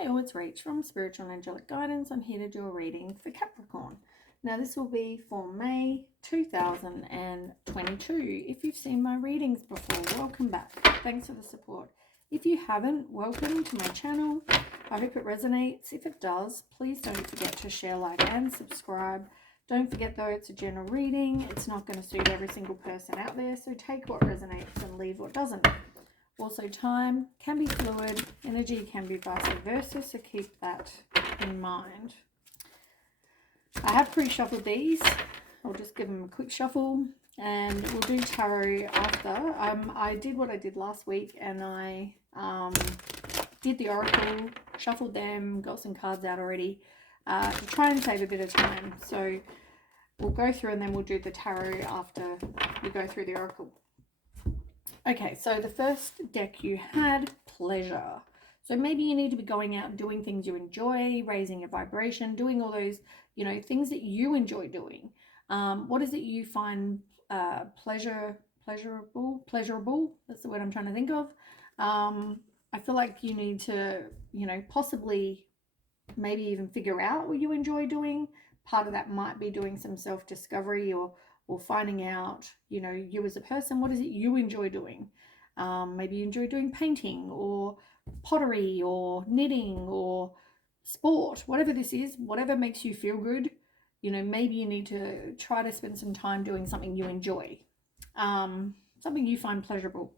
Hi all, it's Rach from Spiritual and Angelic Guidance. I'm here to do a reading for Capricorn. Now this will be for May 2022. If you've seen my readings before, welcome back. Thanks for the support. If you haven't, welcome to my channel. I hope it resonates. If it does, please don't forget to share, like and subscribe. Don't forget though, it's a general reading. It's not going to suit every single person out there, so take what resonates and leave what doesn't. Also, time can be fluid, energy can be vice versa, so keep that in mind. I have pre-shuffled these. I'll just give them a quick shuffle and we'll do tarot after. I did what I did last week and I did the oracle, shuffled them, got some cards out already to try and save a bit of time. So we'll go through and then we'll do the tarot after we go through the oracle. Okay, so the first deck you had, pleasure. So maybe you need to be going out and doing things you enjoy, raising your vibration, doing all those, things that you enjoy doing. What is it you find pleasurable? That's the word I'm trying to think of. I feel like you need to, possibly maybe even figure out what you enjoy doing. Part of that might be doing some self-discovery or finding out, you as a person, what is it you enjoy doing? Maybe you enjoy doing painting or pottery or knitting or sport, whatever this is, whatever makes you feel good. Maybe you need to try to spend some time doing something you enjoy, something you find pleasurable.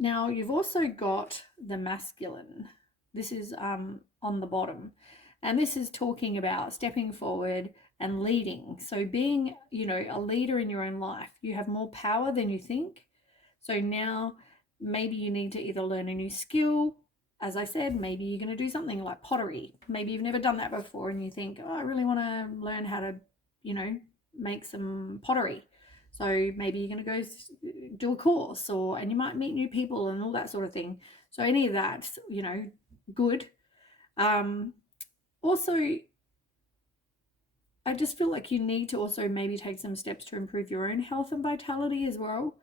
Now, you've also got the masculine. This is on the bottom. And this is talking about stepping forward and leading. So being, a leader in your own life, you have more power than you think. So now maybe you need to either learn a new skill. As I said, maybe you're going to do something like pottery. Maybe you've never done that before and you think, oh, I really want to learn how to, make some pottery. So maybe you're going to go do a course and you might meet new people and all that sort of thing. So any of that, good. Also, I just feel like you need to also maybe take some steps to improve your own health and vitality as well.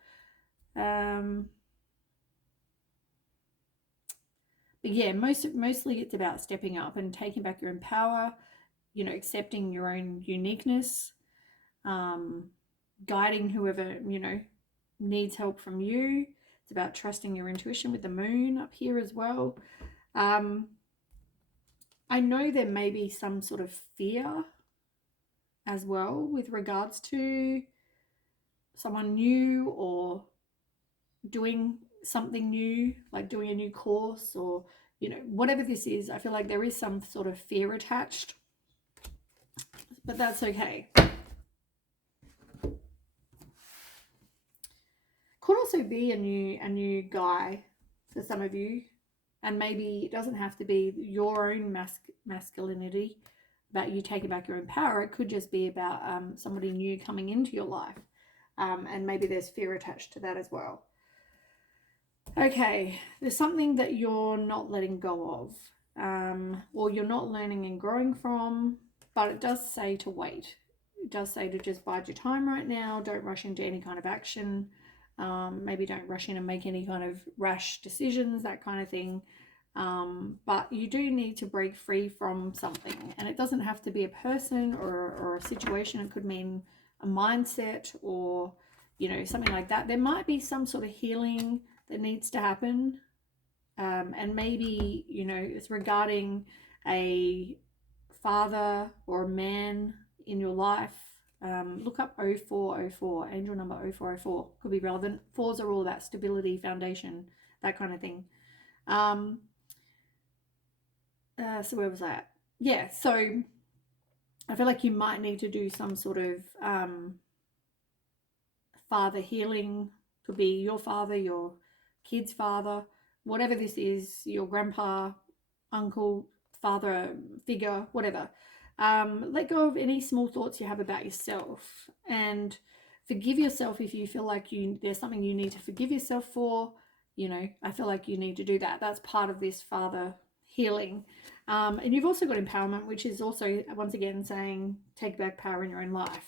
But yeah, mostly it's about stepping up and taking back your own power, accepting your own uniqueness, guiding whoever, needs help from you. It's about trusting your intuition with the moon up here as well. I know there may be some sort of fear as well with regards to someone new or doing something new, like doing a new course or, whatever this is. I feel like there is some sort of fear attached, but that's okay. Could also be a new guy for some of you, and maybe it doesn't have to be your own masculinity, about you taking back your own power. It could just be about somebody new coming into your life, and maybe there's fear attached to that as well. Okay, there's something that you're not letting go of, or you're not learning and growing from, but it does say to wait. It does say to just bide your time right now. Don't rush into any kind of action. Maybe don't rush in and make any kind of rash decisions, that kind of thing. But you do need to break free from something, and it doesn't have to be a person or a situation. It could mean a mindset or, something like that. There might be some sort of healing that needs to happen. And maybe, it's regarding a father or a man in your life. Look up 0404, angel number 0404, could be relevant. 4s are all about stability, foundation, that kind of thing. So where was that? Yeah, so I feel like you might need to do some sort of father healing. Could be your father, your kid's father, whatever this is, your grandpa, uncle, father figure, whatever. Let go of any small thoughts you have about yourself and forgive yourself if you feel like there's something you need to forgive yourself for. I feel like you need to do that. That's part of this father healing. And you've also got empowerment, which is also, once again, saying take back power in your own life,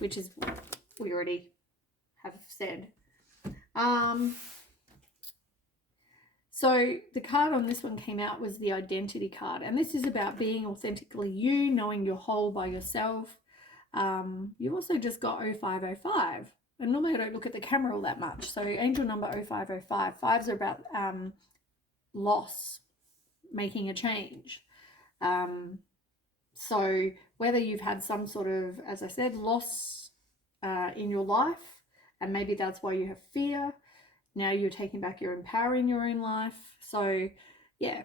which is what we already have said. So the card on this one came out was the identity card. And this is about being authentically you, knowing you're whole by yourself. You also just got 0505. And normally I don't look at the camera all that much. So angel number 0505. Fives are about loss, making a change. So whether you've had some sort of, as I said, loss in your life, and maybe that's why you have fear. Now you're taking back your empowering your own life. So yeah.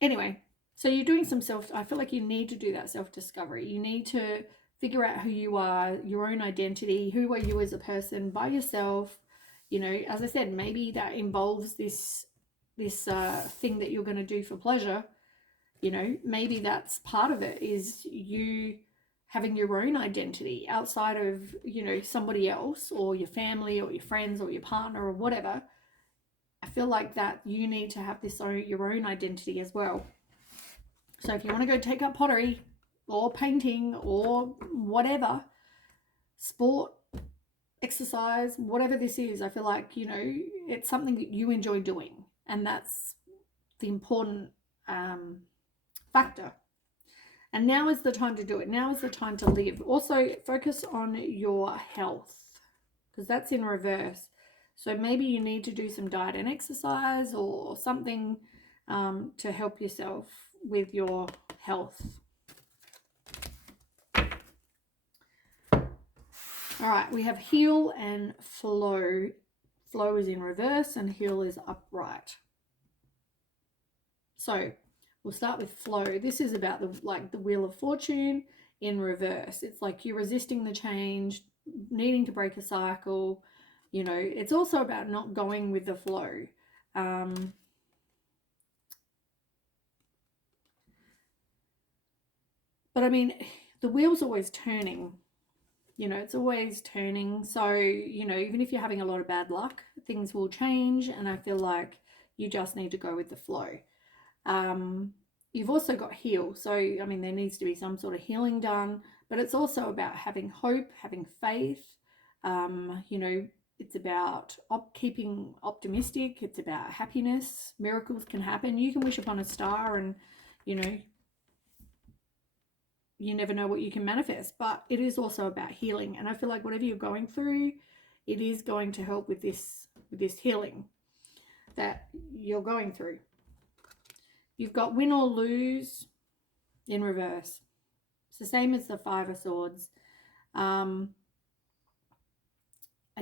Anyway, so you're doing some I feel like you need to do that self-discovery. You need to figure out who you are, your own identity, who are you as a person by yourself. You know, as I said, maybe that involves this thing that you're going to do for pleasure. You know, maybe that's part of it, is you having your own identity outside of, you know, somebody else or your family or your friends or your partner or whatever. I feel like that you need to have your own identity as well. So if you want to go take up pottery or painting or whatever, sport, exercise, whatever this is, I feel like, you know, it's something that you enjoy doing, and that's the important factor. And now is the time to do it. Now is the time to live. Also, focus on your health, because that's in reverse. So maybe you need to do some diet and exercise or something to help yourself with your health. All right, we have heal and flow. Flow is in reverse and heal is upright. So we'll start with flow. This is about the Wheel of Fortune in reverse. It's like you're resisting the change, needing to break a cycle. You know, it's also about not going with the flow. But I mean, the wheel's always turning. You know, it's always turning. So, you know, even if you're having a lot of bad luck, things will change. And I feel like you just need to go with the flow. You've also got heal. So, I mean, there needs to be some sort of healing done, but it's also about having hope, having faith. You know, it's about keeping optimistic. It's about happiness. Miracles can happen. You can wish upon a star and, you know, you never know what you can manifest, but it is also about healing. And I feel like whatever you're going through, it is going to help with this healing that you're going through. You've got win or lose in reverse. It's the same as the Five of Swords. I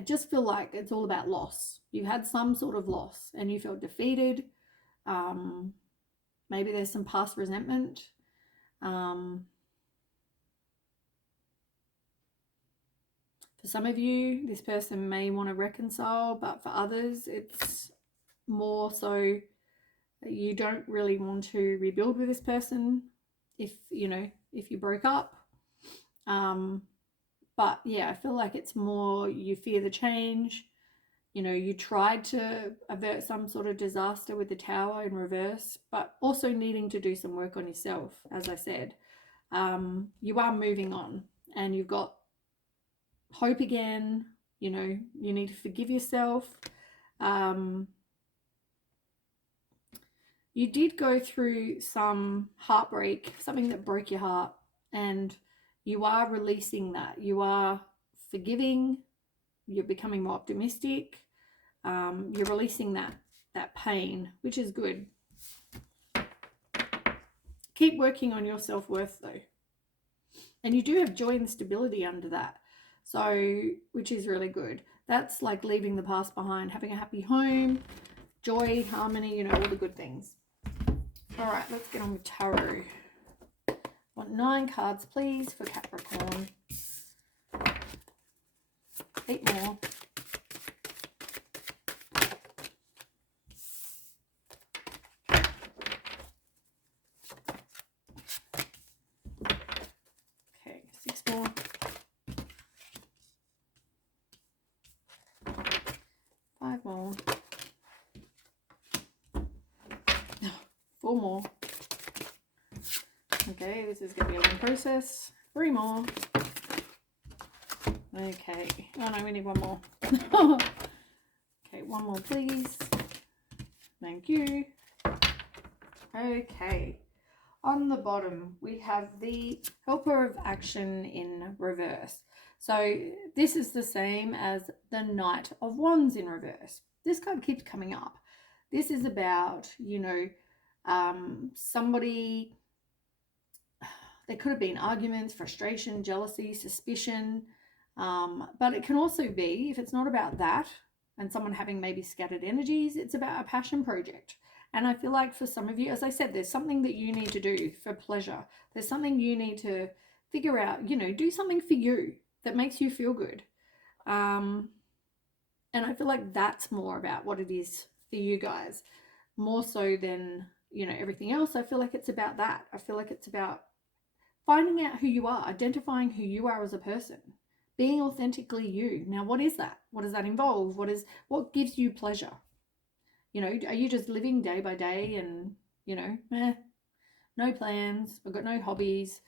just feel like it's all about loss. You've had some sort of loss and you feel defeated. Maybe there's some past resentment. For some of you, this person may want to reconcile, but for others, it's more so you don't really want to rebuild with this person if you broke up. But yeah, I feel like it's more you fear the change. You know, you tried to avert some sort of disaster with the Tower in reverse, but also needing to do some work on yourself, as I said. You are moving on and you've got hope again. You know, you need to forgive yourself. You did go through some heartbreak, something that broke your heart, and you are releasing that. You are forgiving. You're becoming more optimistic. You're releasing that pain, which is good. Keep working on your self-worth though. And you do have joy and stability under that. So, which is really good. That's like leaving the past behind, having a happy home, joy, harmony, you know, all the good things. All right, let's get on with tarot. I want 9 cards, please, for Capricorn. 8 more. Okay, 6 more. 5 more. 4 more. Okay, this is going to be a long process. 3 more. Okay. Oh no, we need 1 more. Okay, 1 more, please. Thank you. Okay. On the bottom, we have the Helper of Action in reverse. So this is the same as the Knight of Wands in reverse. This card keeps coming up. This is about, somebody, there could have been arguments, frustration, jealousy, suspicion, but it can also be, if it's not about that and someone having maybe scattered energies, it's about a passion project. And I feel like for some of you, as I said, there's something that you need to do for pleasure. There's something you need to figure out, do something for you that makes you feel good. And I feel like that's more about what it is for you guys, more so than, everything else. I feel like it's about that. I feel like it's about finding out who you are, identifying who you are as a person, being authentically you. Now, what is that? What does that involve? What gives you pleasure? Are you just living day by day and, no plans, I've got no hobbies?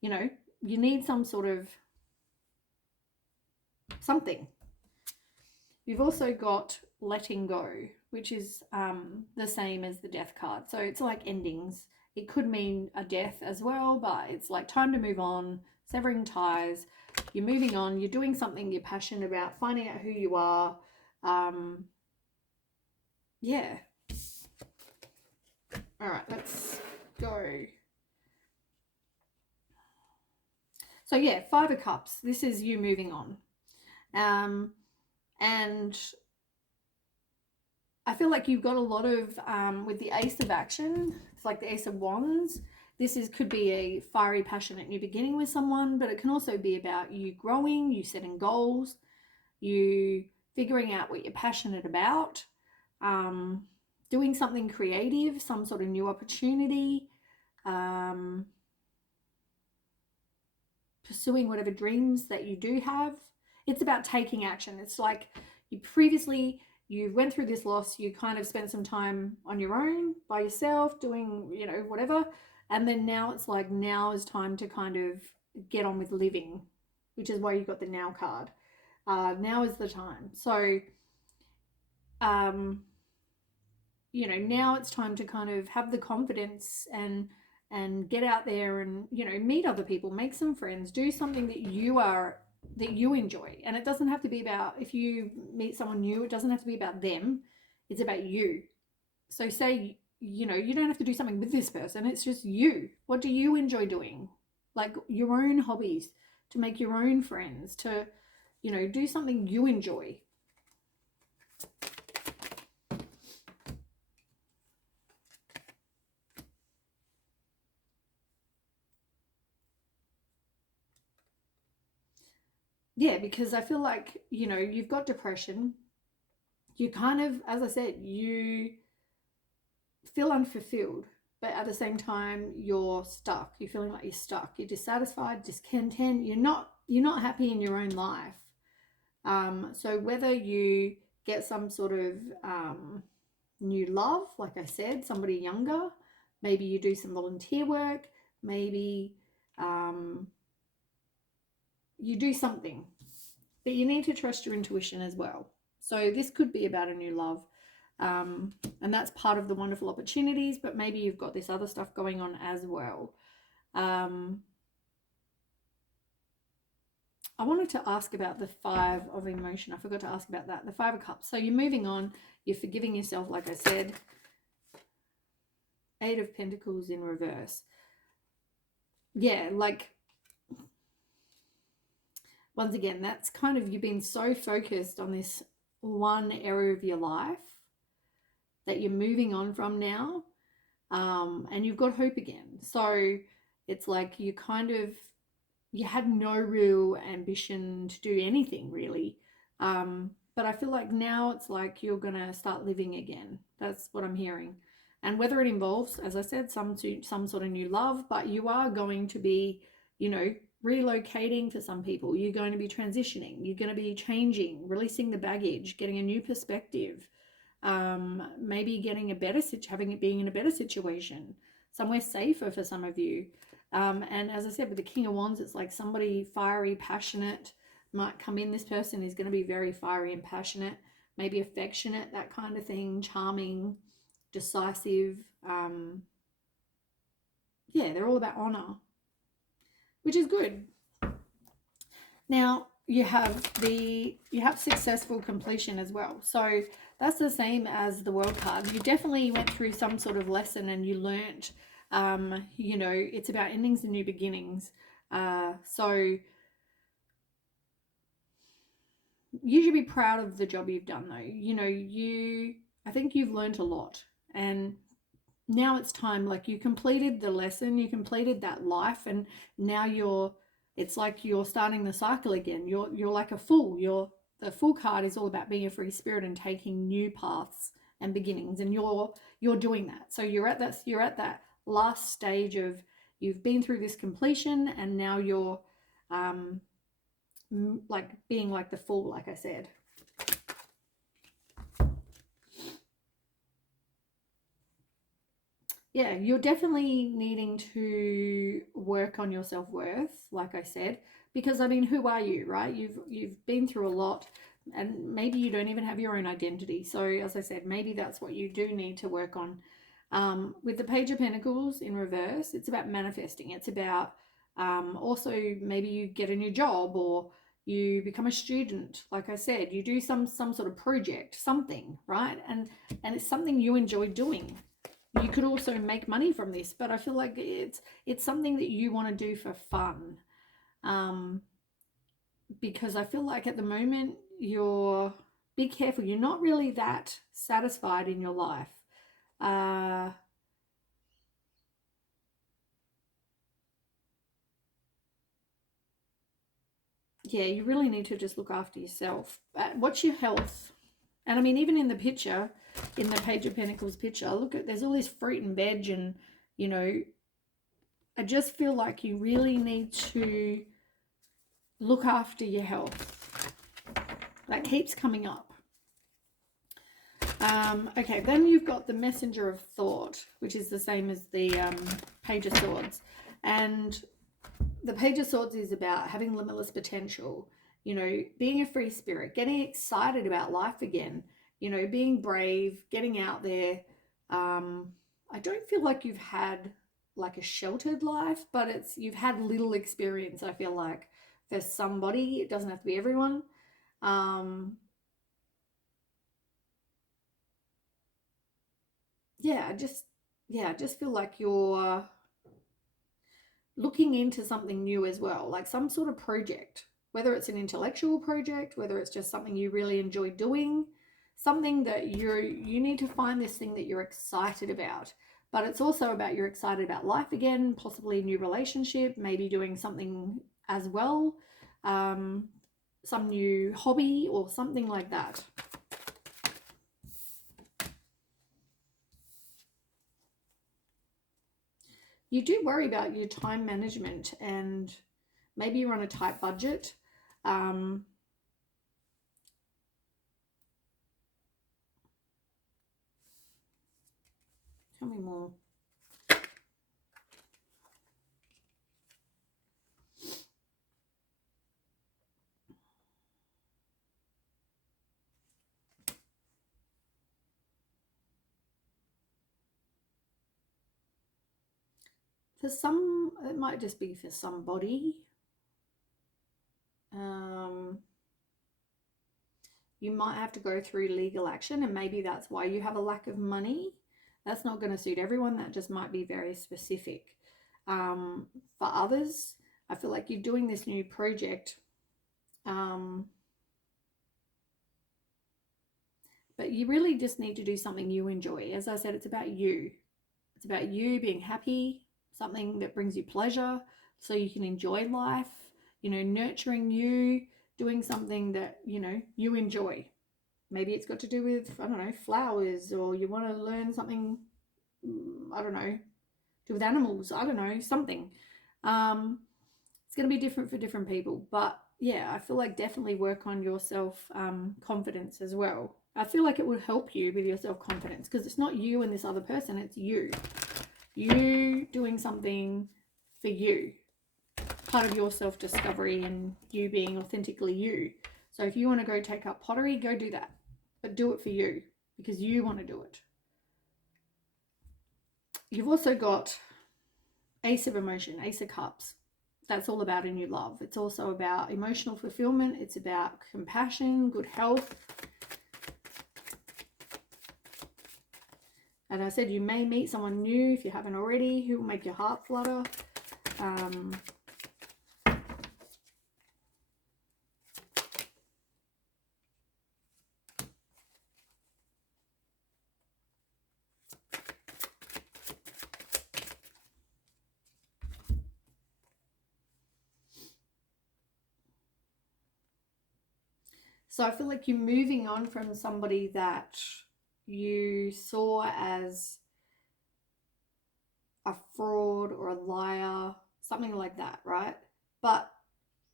You need some sort of something. You've also got letting go, which is the same as the death card. So it's like endings. It could mean a death as well, but it's like time to move on, severing ties. You're moving on. You're doing something you're passionate about, finding out who you are. Yeah. All right, let's go. So yeah, Five of Cups. This is you moving on. And I feel like you've got a lot of, with the Ace of Action, it's like the Ace of Wands. Could be a fiery, passionate new beginning with someone, but it can also be about you growing, you setting goals, you figuring out what you're passionate about, doing something creative, some sort of new opportunity, pursuing whatever dreams that you do have. It's about taking action. It's like you went through this loss, you kind of spent some time on your own, by yourself, doing, whatever. And then now it's like, now is time to kind of get on with living, which is why you got the Now card. Now is the time. So, now it's time to kind of have the confidence and get out there and, meet other people, make some friends, do something that you enjoy. And it doesn't have to be about, if you meet someone new, it doesn't have to be about them. It's about you. So say, you don't have to do something with this person. It's just you. What do you enjoy doing? Like your own hobbies, to make your own friends, to, do something you enjoy. Yeah, because I feel like, you've got depression. You kind of, as I said, you feel unfulfilled, but at the same time, you're stuck. You're feeling like you're stuck. You're dissatisfied, discontent. You're not happy in your own life. So whether you get some sort of new love, like I said, somebody younger, maybe you do some volunteer work, maybe you do something, but you need to trust your intuition as well. So this could be about a new love, and that's part of the wonderful opportunities, but maybe you've got this other stuff going on as well. I wanted to ask about the Five of Emotion. I forgot to ask about that. The Five of Cups. So you're moving on. You're forgiving yourself, like I said. Eight of Pentacles in reverse. Yeah, like, once again, that's kind of, you've been so focused on this one area of your life that you're moving on from now, and you've got hope again. So it's like you had no real ambition to do anything really, but I feel like now it's like you're gonna start living again. That's what I'm hearing. And whether it involves, as I said, some sort of new love, but you are going to be, relocating for some people. You're going to be transitioning. You're going to be changing, releasing the baggage, getting a new perspective, maybe getting being in a better situation, somewhere safer for some of you. And as I said, with the King of Wands, it's like somebody fiery, passionate might come in. This person is going to be very fiery and passionate, maybe affectionate, that kind of thing, charming, decisive. Yeah, they're all about honor, which is good. Now you have successful completion as well. So that's the same as the world card. You definitely went through some sort of lesson and you learnt. It's about endings and new beginnings. So you should be proud of the job you've done, though. I think you've learnt a lot, and now it's time. Like, you completed the lesson, you completed that life, and now it's like you're starting the cycle again. You're like a fool. The full card is all about being a free spirit and taking new paths and beginnings, and you're doing that. So you're at that last stage of, you've been through this completion, and now you're like being like the fool, like I said. Yeah, you're definitely needing to work on your self-worth, like I said, because I mean, who are you, right? You've been through a lot, and maybe you don't even have your own identity. So as I said, maybe that's what you do need to work on. With the Page of Pentacles in reverse, it's about manifesting. It's about also maybe you get a new job, or you become a student. Like I said, you do some sort of project, something, right? And it's something you enjoy doing. You could also make money from this, but I feel like it's something that you want to do for fun. Because I feel like at the moment, be careful, you're not really that satisfied in your life. Yeah, you really need to just look after yourself. Watch your health. And I mean, even in the picture, in the Page of Pentacles picture, look at, there's all this fruit and veg, and I just feel like you really need to look after your health. That keeps coming up. Okay, then you've got the Messenger of Thought, which is the same as the Page of Swords. And the Page of Swords is about having limitless potential, being a free spirit, getting excited about life again, being brave, getting out there. I don't feel like you've had like a sheltered life, but you've had little experience, I feel like, for somebody. It doesn't have to be everyone. I just feel like you're looking into something new as well, like some sort of project, whether it's an intellectual project, whether it's just something you really enjoy doing, something that you need to find this thing that you're excited about. But it's also about, you're excited about life again, possibly a new relationship, maybe doing something as well, some new hobby or something like that. You do worry about your time management, and maybe you're on a tight budget. Tell me more. For some, it might just be for somebody. You might have to go through legal action, and maybe that's why you have a lack of money. That's not going to suit everyone. That just might be very specific. For others, I feel like you're doing this new project, but you really just need to do something you enjoy. As I said, it's about you. It's about you being happy, something that brings you pleasure, so you can enjoy life, nurturing you, doing something that, you enjoy. Maybe it's got to do with, I don't know, flowers, or you want to learn something, I don't know, do with animals, I don't know, something. It's going to be different for different people. But yeah, I feel like definitely work on your self confidence as well. I feel like it would help you with your self confidence, because it's not you and this other person, it's you. You doing something for you, part of your self discovery and you being authentically you. So if you want to go take up pottery, go do that. but do it for you because you want to do it. You've also got Ace of Emotion, Ace of Cups. That's all about a new love. It's also about emotional fulfillment. It's about compassion, good health. And I said you may meet someone new, if you haven't already, who will make your heart flutter. So I feel like you're moving on from somebody that you saw as a fraud or a liar, something like that, right? But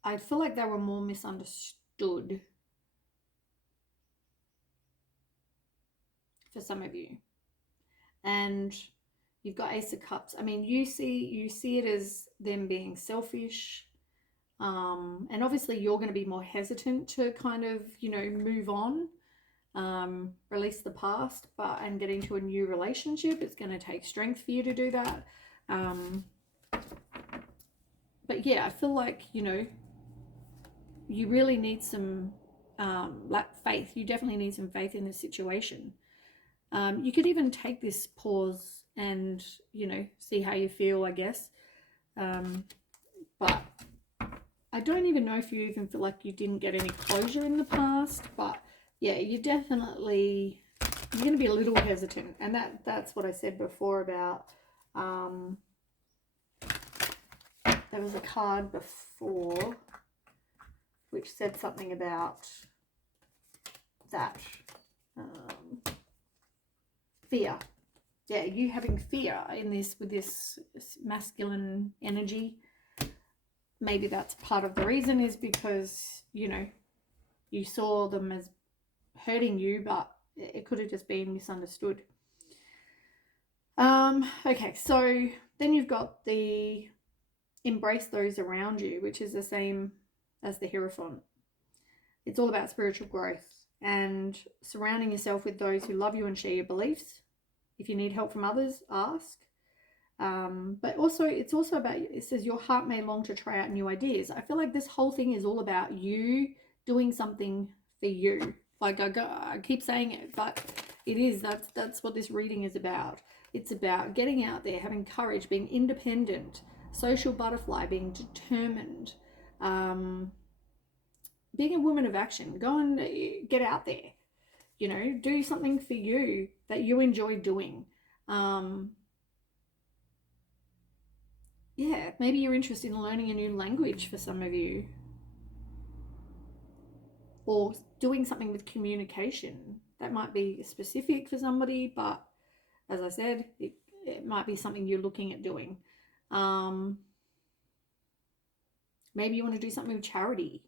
I feel like they were more misunderstood for some of you. And you've got Ace of Cups. I mean, you see it as them being selfish. And obviously you're going to be more hesitant to kind of, move on, release the past, and get into a new relationship. It's going to take strength for you to do that. But yeah, I feel like, you really need some faith. You definitely need some faith in this situation. You could even take this pause and, see how you feel, I guess. But I don't even know if you even feel like you didn't get any closure in the past, but yeah, you're going to be a little hesitant. And that's what I said before about, there was a card before which said something about that, fear. Yeah, you having fear in this with this masculine energy. Maybe that's part of the reason, is because, you saw them as hurting you, but it could have just been misunderstood. Okay, so then you've got the embrace those around you, which is the same as the Hierophant. It's all about spiritual growth and surrounding yourself with those who love you and share your beliefs. If you need help from others, ask. But also, it's also about, it says your heart may long to try out new ideas. I feel like this whole thing is all about you doing something for you. Like I keep saying it, but it is, that's what this reading is about. It's about getting out there, having courage, being independent, social butterfly, being determined, being a woman of action. Go and get out there, do something for you that you enjoy doing. Yeah, maybe you're interested in learning a new language for some of you, or doing something with communication. That might be specific for somebody, but as I said, it might be something you're looking at doing. Maybe you want to do something with charity.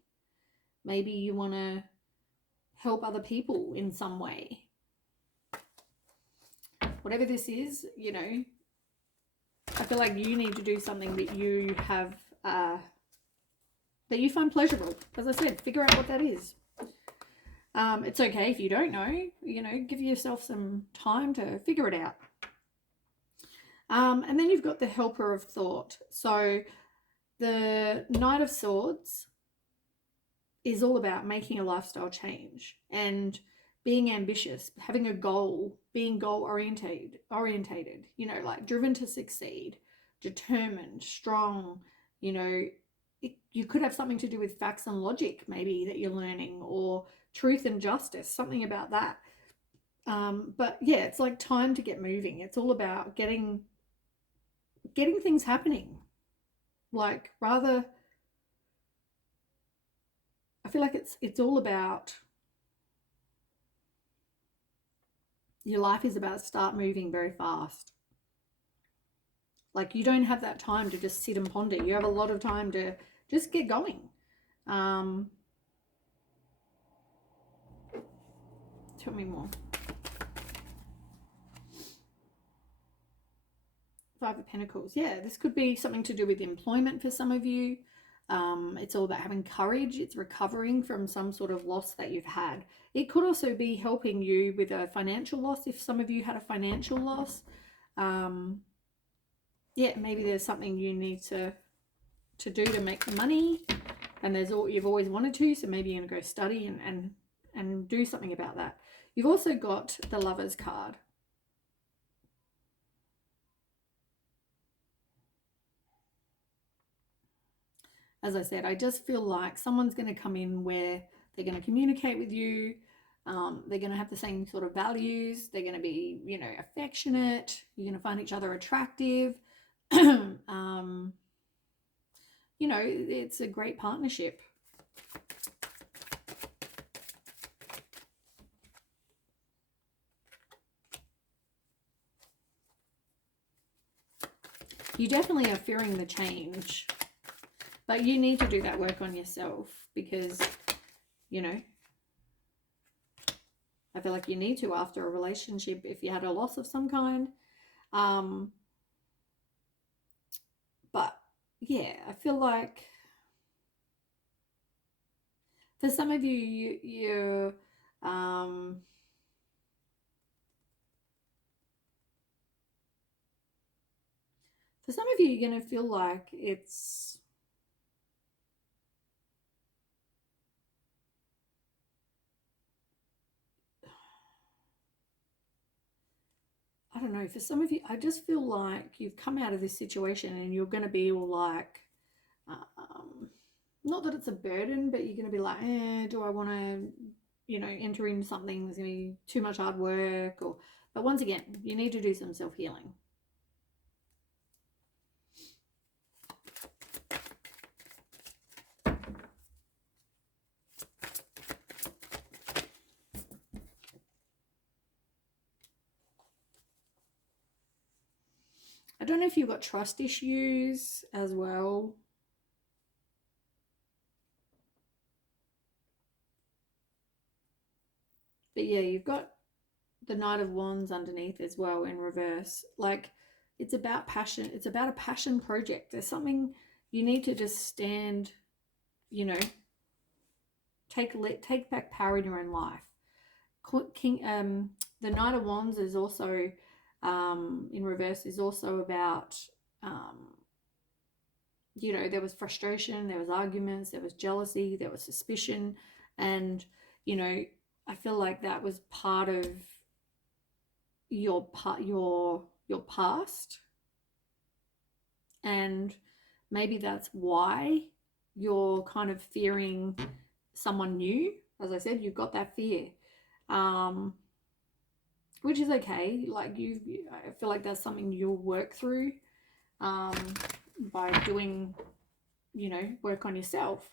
Maybe you want to help other people in some way. Whatever this is, I feel like you need to do something that you have, that you find pleasurable. As I said, figure out what that is. It's okay if you don't know, give yourself some time to figure it out. And then you've got the Helper of Thought. So the Knight of Swords is all about making a lifestyle change and being ambitious, having a goal, being goal orientated, like driven to succeed, determined, strong. You could have something to do with facts and logic, maybe, that you're learning, or truth and justice, something about that. But yeah, it's like time to get moving. It's all about getting things happening. Like, rather, I feel like it's all about, your life is about start moving very fast. Like, you don't have that time to just sit and ponder. You have a lot of time to just get going. Tell me more. Five of Pentacles. Yeah, this could be something to do with employment for some of you. It's all about having courage. It's recovering from some sort of loss that you've had. It could also be helping you with a financial loss. If some of you had a financial loss, yeah, maybe there's something you need to do to make money, and there's all you've always wanted to, so maybe you're gonna go study and do something about that. You've also got the Lovers card. As I said, I just feel like someone's going to come in where they're going to communicate with you. They're going to have the same sort of values. They're going to be, you know, affectionate. You're going to find each other attractive. You know, it's a great partnership. You definitely are fearing the change, but you need to do that work on yourself because, you know, I feel like you need to after a relationship if you had a loss of some kind. But yeah, I feel like for some of you for some of you, you're going to feel like it's, I don't know, for some of you, I just feel like you've come out of this situation and you're going to be all like, not that it's a burden, but you're going to be like, do I want to, you know, enter into something that's going to be too much hard work? Or, but once again, you need to do some self-healing. I don't know if you've got trust issues as well. But yeah, you've got the Knight of Wands underneath as well in reverse. Like, it's about passion. It's about a passion project. There's something you need to just stand, you know, take back power in your own life. The Knight of Wands is also in reverse is also about you know, there was frustration, there was arguments, there was jealousy, there was suspicion, and you know, I feel like that was part of your past, and maybe that's why you're kind of fearing someone new. As I said, you've got that fear, which is okay. Like I feel like that's something you'll work through by doing, you know, work on yourself.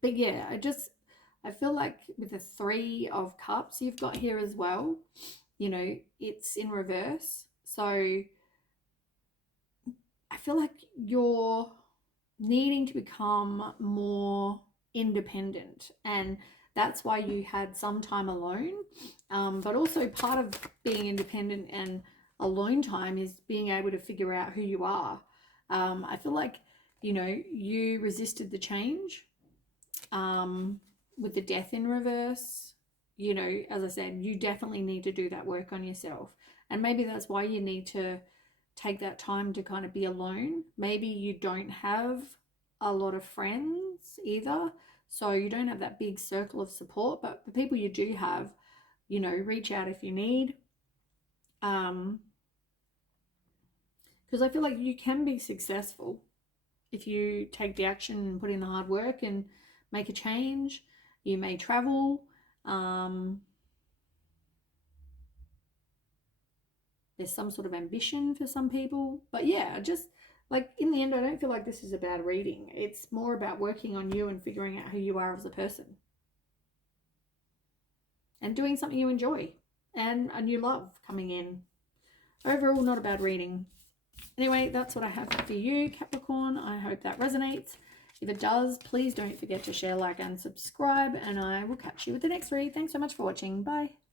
But yeah, I feel like with the Three of Cups you've got here as well, you know, it's in reverse. So I feel like you're needing to become more independent, and that's why you had some time alone. But also part of being independent and alone time is being able to figure out who you are. I feel like, you know, you resisted the change with the Death in reverse. You know, as I said, you definitely need to do that work on yourself, and maybe that's why you need to take that time to kind of be alone. Maybe you don't have a lot of friends either, so you don't have that big circle of support, but the people you do have, you know, reach out if you need. Because I feel like you can be successful if you take the action and put in the hard work and make a change. You may travel. There's some sort of ambition for some people. But yeah, just like in the end, I don't feel like this is a bad reading. It's more about working on you and figuring out who you are as a person. And doing something you enjoy. And a new love coming in. Overall, not a bad reading. Anyway, that's what I have for you, Capricorn. I hope that resonates. If it does, please don't forget to share, like, and subscribe. And I will catch you with the next read. Thanks so much for watching. Bye.